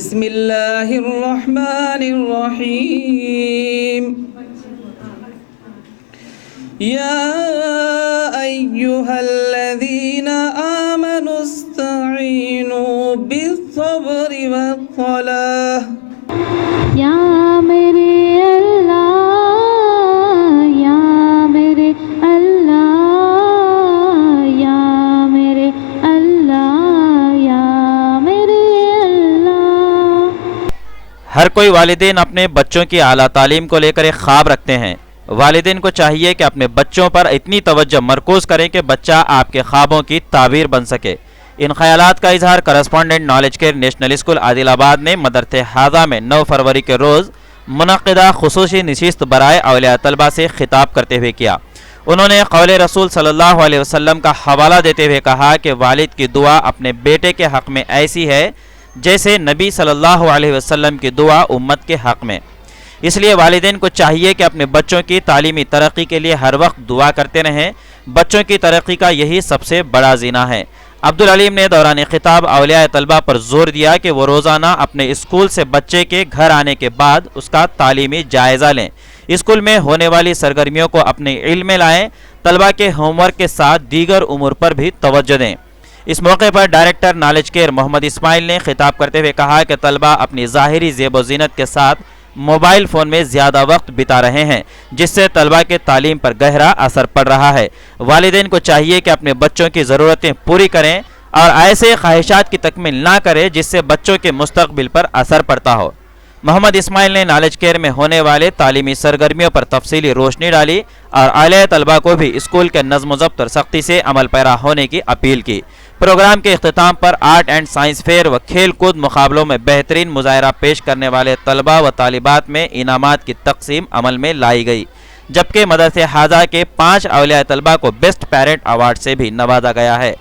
بسم اللہ الرحمن الرحیم یا ایہا الذین آمنوا استعینوا بالصبر والصلاۃ یا میرے اللہ یا میرے اللہ یا میرے اللہ یا میرے اللہ۔ ہر کوئی والدین اپنے بچوں کی اعلیٰ تعلیم کو لے کر ایک خواب رکھتے ہیں۔ والدین کو چاہیے کہ اپنے بچوں پر اتنی توجہ مرکوز کریں کہ بچہ آپ کے خوابوں کی تعبیر بن سکے۔ ان خیالات کا اظہار کرسپونڈنٹ نالج کیئر نیشنل اسکول عادل آباد نے مدرسہ حاضہ میں 9 فروری کے روز منعقدہ خصوصی نشست برائے اولیاء طلبہ سے خطاب کرتے ہوئے کیا۔ انہوں نے قول رسول صلی اللہ علیہ وسلم کا حوالہ دیتے ہوئے کہا کہ والد کی دعا اپنے بیٹے کے حق میں ایسی ہے جیسے نبی صلی اللہ علیہ وسلم کی دعا امت کے حق میں۔ اس لیے والدین کو چاہیے کہ اپنے بچوں کی تعلیمی ترقی کے لیے ہر وقت دعا کرتے رہیں۔ بچوں کی ترقی کا یہی سب سے بڑا زینہ ہے۔ عبدالعلیم نے دوران خطاب اولیاء طلبہ پر زور دیا کہ وہ روزانہ اپنے اسکول سے بچے کے گھر آنے کے بعد اس کا تعلیمی جائزہ لیں، اسکول میں ہونے والی سرگرمیوں کو اپنے علم میں لائیں، طلبہ کے ہوم ورک کے ساتھ دیگر امور پر بھی توجہ دیں۔ اس موقع پر ڈائریکٹر نالج کیئر محمد اسماعیل نے خطاب کرتے ہوئے کہا کہ طلبہ اپنی ظاہری زیب و زینت کے ساتھ موبائل فون میں زیادہ وقت بتا رہے ہیں، جس سے طلبہ کے تعلیم پر گہرا اثر پڑ رہا ہے۔ والدین کو چاہیے کہ اپنے بچوں کی ضرورتیں پوری کریں اور ایسے خواہشات کی تکمیل نہ کریں جس سے بچوں کے مستقبل پر اثر پڑتا ہو۔ محمد اسماعیل نے نالج کیئر میں ہونے والے تعلیمی سرگرمیوں پر تفصیلی روشنی ڈالی اور اعلیٰ طلبہ کو بھی اسکول کے نظم و ضبط اور سختی سے عمل پیرا ہونے کی اپیل کی۔ پروگرام کے اختتام پر آرٹ اینڈ سائنس فیئر و کھیل کود مقابلوں میں بہترین مظاہرہ پیش کرنے والے طلبہ و طالبات میں انعامات کی تقسیم عمل میں لائی گئی، جبکہ مدرسہ حاضہ کے 5 اولیاء طلبہ کو بیسٹ پیرنٹ ایوارڈ سے بھی نوازا گیا ہے۔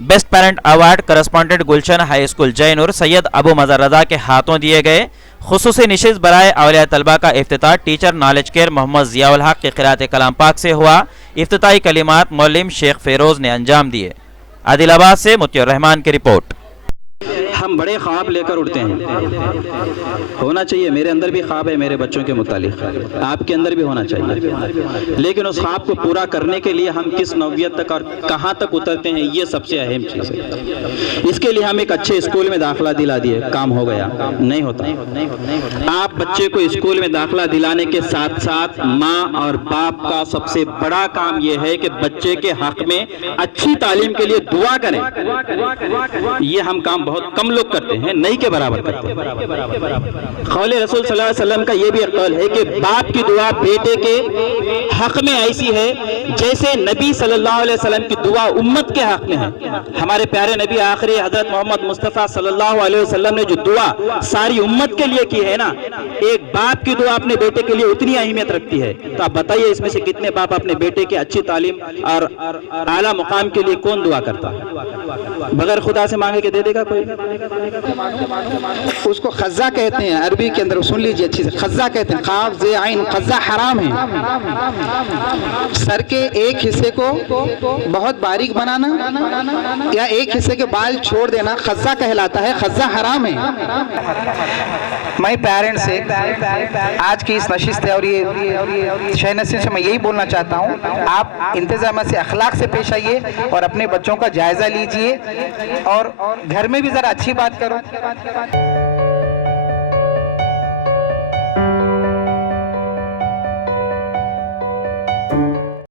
بیسٹ پیرنٹ ایوارڈ کرسپونڈنٹ گلشن ہائی اسکول جینور سید ابو مظہر رضا کے ہاتھوں دیے گئے۔ خصوصی نشست برائے اولیاء طلبہ کا افتتاح ٹیچر نالج کیئر محمد ضیاء الحق کی قراءت کلام پاک سے ہوا۔ افتتاحی کلمات معلم شیخ فیروز نے انجام دیے۔ عادل آباد سے مطیع الرحمان کی رپورٹ۔ ہم بڑے خواب لے کر اٹھتے ہیں، ہونا چاہیے، میرے اندر بھی خواب ہے میرے بچوں کے متعلق، آپ کے اندر بھی ہونا چاہیے، لیکن اس خواب کو پورا کرنے کے لیے ہم کس نوعیت تک اور کہاں تک اترتے ہیں، یہ سب سے اہم چیز ہے۔ اس کے لیے ہم ایک اچھے اسکول میں داخلہ دلا دیے، کام ہو گیا؟ نہیں ہوتا۔ آپ بچے کو اسکول میں داخلہ دلانے کے ساتھ ساتھ ماں اور باپ کا سب سے بڑا کام یہ ہے کہ بچے کے حق میں اچھی تعلیم کے لیے دعا کریں۔ یہ ہم کام بہت کم لوگ کرتے ہیں، نہیں کے برابر کرتے ہیں۔ قول رسول صلی اللہ علیہ وسلم کا یہ بھی قول ہے کہ باپ کی دعا بیٹے کے حق میں ایسی ہے جیسے نبی صلی اللہ علیہ وسلم کی دعا امت کے حق میں ہے۔ ہمارے پیارے نبی آخری حضرت محمد مصطفیٰ صلی اللہ علیہ وسلم نے جو دعا ساری امت کے لیے کی ہے نا، ایک باپ کی دعا اپنے بیٹے کے لیے اتنی اہمیت رکھتی ہے۔ تو آپ بتائیے اس میں سے کتنے باپ اپنے بیٹے کی اچھی تعلیم اور اعلیٰ مقام کے لیے کون دعا کرتا ہے؟ بغیر خدا سے مانگے کہ دے دے گا کوئی؟ اس کو خزہ کہتے ہیں، عربی کے اندر سن لیجئے اچھی سے، خزہ کہتے ہیں، قاف زے عین، خزہ حرام ہے۔ سر کے ایک حصے کو بہت باریک بنانا یا ایک حصے کے بال چھوڑ دینا خزہ کہلاتا ہے، خزہ حرام ہے۔ میں پیرنٹ سے آج کی اس نشست ہے اور یہ شہ نشست سے میں یہی بولنا چاہتا ہوں، آپ انتظامیہ سے اخلاق سے پیش آئیے اور اپنے بچوں کا جائزہ لیجئے اور گھر میں بھی ذرا اچھی بات کرو۔